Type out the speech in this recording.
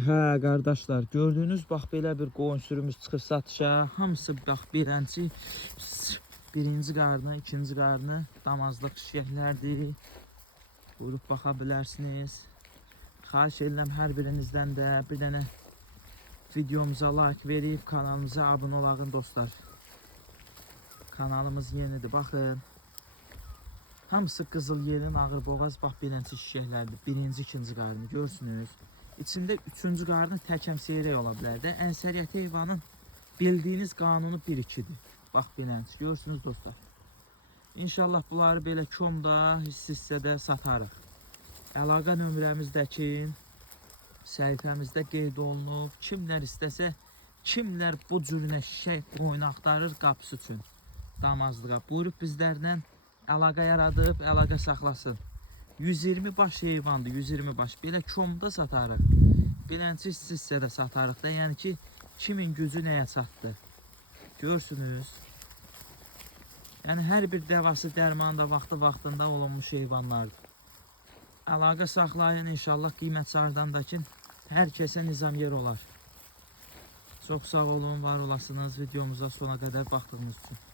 Hə qardaşlar, gördüyünüz bax belə bir qoyun sürümüz çıxır satışa. Hamısı bax birinci qarnı, ikinci qarnı damazlıq şişəklərdir. Buyurub baxa bilərsiniz. Xahiş edirəm hər birinizdən də bir dənə videomuza like verib kanalımıza abunə olun dostlar. Kanalımız yenidir, baxın. Hamısı qızıl yelin ağır boğaz bax beləncə şişəklərdir. Birinci, ikinci qarnı görsünüz. İçində üçüncü qarnı təkəm seyrək ola bilər də. Ənsəriyyət heyvanın bildiyiniz qanunu 1-2-dir. Bax beləncə görürsünüz dostlar. İnşallah bunları belə komda, hissədə satarıq. Əlaqə nömrəmizdəki səhifəmizdə qeyd olunub. Kimlər istəsə, kimlər bu cürünə şişək qoyun axtarır qapısı üçün damazlığa buyurub bizlərlə əlaqə yaradıb, əlaqə saxlasın. 120 baş heyvandır, 120 baş. Belə komda satarıq. Beləncə hissədə satarıq da. Yəni ki, kimin gücü nəyə çatdı. Görsünüz. Yəni hər bir dəvası, dərmanı da vaxtında olunmuş heyvanlardır. Əlaqə saxlayın, inşallah qiymət çardandakı hər kəsə nizam yer olar. Çox sağ olun, var olasınız videomuza sona qədər baxdığınız üçün.